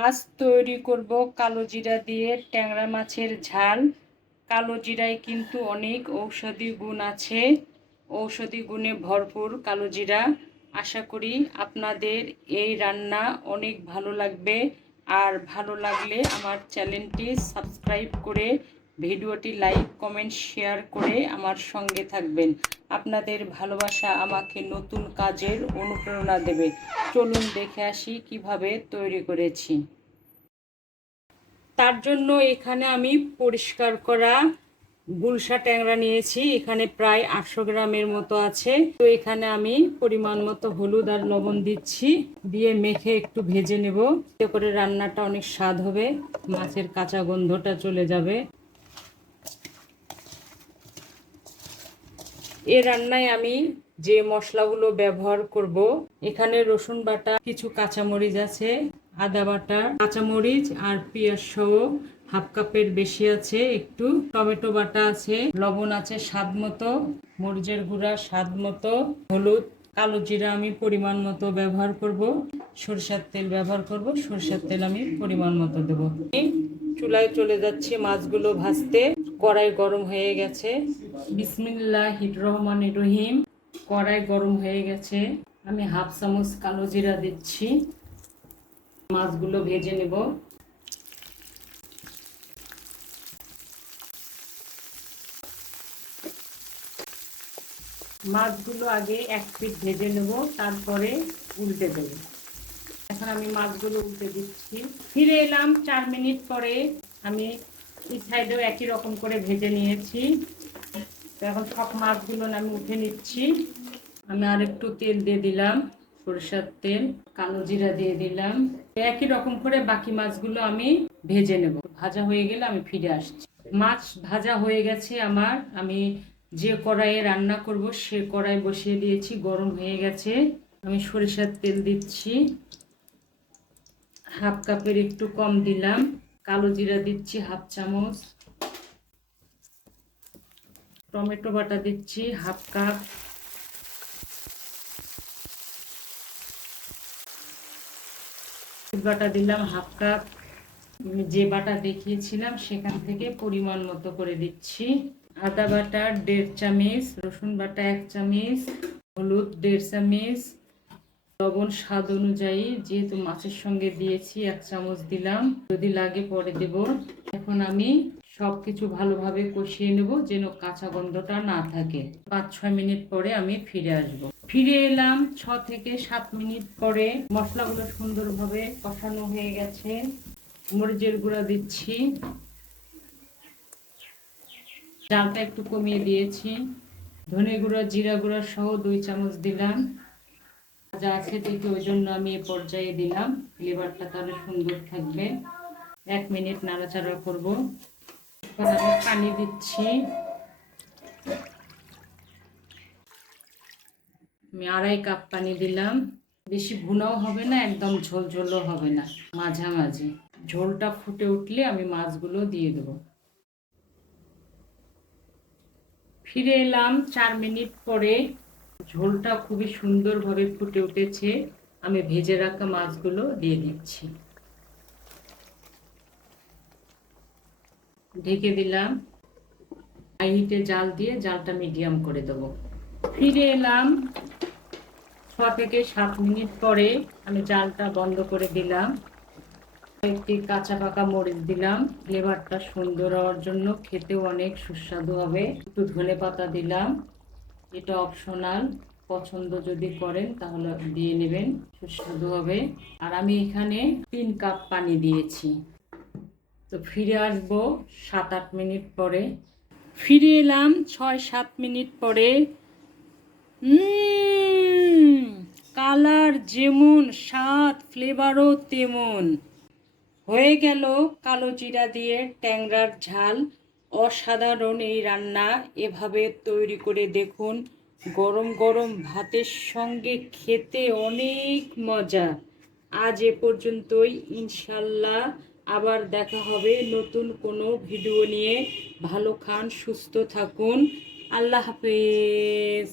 আজ তৈরি করব কালো জিরা দিয়ে ট্যাংরা মাছের ঝাল। কালো জিরায় কিন্তু অনেক ঔষধি গুণ আছে, ঔষধি গুণে ভরপুর কালো জিরা। আশা করি আপনাদের এই রান্না অনেক ভালো লাগবে। আর ভালো লাগলে আমার চ্যানেলটি সাবস্ক্রাইব করে ভিডিওটি লাইক কমেন্ট শেয়ার করে আমার সঙ্গে থাকবেন। আপনাদের ভালোবাসা আমাকে নতুন কাজের অনুপ্রেরণা দেবে। চলুন দেখে আসি কিভাবে তৈরি করেছি। তার জন্য এখানে আমি পরিষ্কার করা গুলশা ট্যাংরা নিয়েছি। এখানে প্রায় 800 গ্রামের মতো আছে। তো এখানে আমি পরিমাণ মতো হলুদ আর লবণ দিচ্ছি, দিয়ে মেখে একটু ভেজে নেব। এতে করে রান্নাটা অনেক স্বাদ হবে, মাছের কাঁচা গন্ধটা চলে যাবে। এই রান্নায় আমি যে মশলাগুলো ব্যবহার করব, এখানে রসুন বাটা, কিছু কাঁচামরিচ আছে, আদা বাটা, কাঁচামরিচ আর পেঁয়াজ সহ হাফ কাপের বেশি আছে, একটু টমেটো বাটা আছে, লবণ আছে স্বাদ মতো, মরিচের গুঁড়া স্বাদ মতো, হলুদ, কালো জিরা আমি পরিমাণ মতো ব্যবহার করব, সরিষার তেল ব্যবহার করব, সরিষার তেল আমি পরিমাণ মতো দেবো। চুলায় চলে যাচ্ছি মাছগুলো ভাজতে। কড়াই গরম হয়ে গেছে। বিসমিল্লাহির রহমানির রহিম। কড়াই গরম হয়ে গেছে। আমি হাফ চামচ কালো জিরা দিচ্ছি। মাছগুলো ভেজে নেব। মাছগুলো আগে এক পিঠ ভেজে নেব, তারপরে উল্টে দেব। এখন আমি মাছগুলো উল্টে দিচ্ছি। ফিরে এলাম 4 মিনিট পরে। আমি এই সাইডেও একই রকম করে ভেজে নিয়েছি। তো এখন সব মাছগুলো আমি উঠে নিচ্ছি। আমি আর একটু তেল দিয়ে দিলাম, সরিষার তেল, কালো জিরা দিয়ে দিলাম। একই রকম করে বাকি মাছগুলো আমি ভেজে নেব। ভাজা হয়ে গেলে আমি ফিরে আসছি। মাছ ভাজা হয়ে গেছে আমার। আমি যে কড়াইয়ে রান্না করব সে কড়াই বসিয়ে দিয়েছি, গরম হয়ে গেছে। আমি সরিষার তেল দিচ্ছি, হাফ কাপের একটু কম দিলাম। কালো জিরা দিচ্ছি হাফ চামচ, টমেটো বাটা দিচ্ছি হাফ কাপ, বাটা দিলাম হাফ কাপ। যে বাটা দেখিয়েছিলাম সেখান থেকে পরিমাণ মতো করে দিচ্ছি। আদা বাটা 1.5 চামচ, রসুন বাটা 1 চামচ, হলুদ 1.5 চামচ, লবণ স্বাদ অনুযায়ী, যেহেতু মাছের সঙ্গে দিয়েছি 1 চামচ দিলাম, যদি লাগে পরে দেব। এখন আমি সবকিছু ভালোভাবে কষিয়ে নেব যেন কাঁচা গন্ধটা না থাকে। 5-6 মিনিট পরে আমি ফিরে আসব। ফিরে এলাম 6 থেকে 7 মিনিট পরে। মশলাগুলো সুন্দরভাবে কষানো হয়ে গেছে। মরিচের গুঁড়া দিচ্ছি, জালটা একটু কমিয়ে দিয়েছি। ধনে গুঁড়া জিরা গুঁড়া সহ 2 চামচ দিলাম। যা আছে দেখে ওই জন্য আমি এ পর্যায়ে দিলাম, ফ্লেভারটা তাহলে সুন্দর থাকবে। 1 মিনিট নাড়াচাড়া করব। এখন আমি পানি দিচ্ছি। আমি 2.5 কাপ পানি দিলাম। বেশি ভুনাও হবে না, একদম ঝোলঝোলও হবে না, মাঝামাঝি। ঝোলটা ফুটে উঠলে আমি মাছগুলো দিয়ে দেব। ফিরে এলাম 4 মিনিট পরে। ঝোলটা খুবই সুন্দরভাবে ফুটে উঠেছে। আমি ভেজে রাখা মাছগুলো দিয়ে দিচ্ছি। ঢেকে দিলাম। হাই হিটে জাল দিয়ে জালটা মিডিয়াম করে দেবো। ফিরে এলাম 6 থেকে 7 মিনিট পরে। আমি জালটা বন্ধ করে দিলাম। একটি কাঁচা পাকা মরিচ দিলাম ফ্লেভারটা সুন্দর হওয়ার জন্য, খেতেও অনেক সুস্বাদু হবে। একটু ধনে পাতা দিলাম, এটা অপশনাল, পছন্দ যদি করেন তাহলে দিয়ে নেবেন, সুস্বাদু হবে। আর আমি এখানে 3 কাপ পানি দিয়েছি। তো ফিরে আসবো 7-8 মিনিট পরে। ফিরে এলাম 6-7 মিনিট পরে। কালার যেমন, স্বাদ ফ্লেভারও তেমন। হয়ে গেল কালো জিরা দিয়ে ট্যাংরার ঝাল। অসাধারণ এই রান্না, এভাবে তৈরি করে দেখুন। গরম গরম ভাতের সঙ্গে খেতে অনেক মজা। আজ এ পর্যন্তই। ইনশাল্লাহ আবার দেখা হবে নতুন কোনো ভিডিও নিয়ে। ভালো খান, সুস্থ থাকুন। আল্লাহ হাফেজ।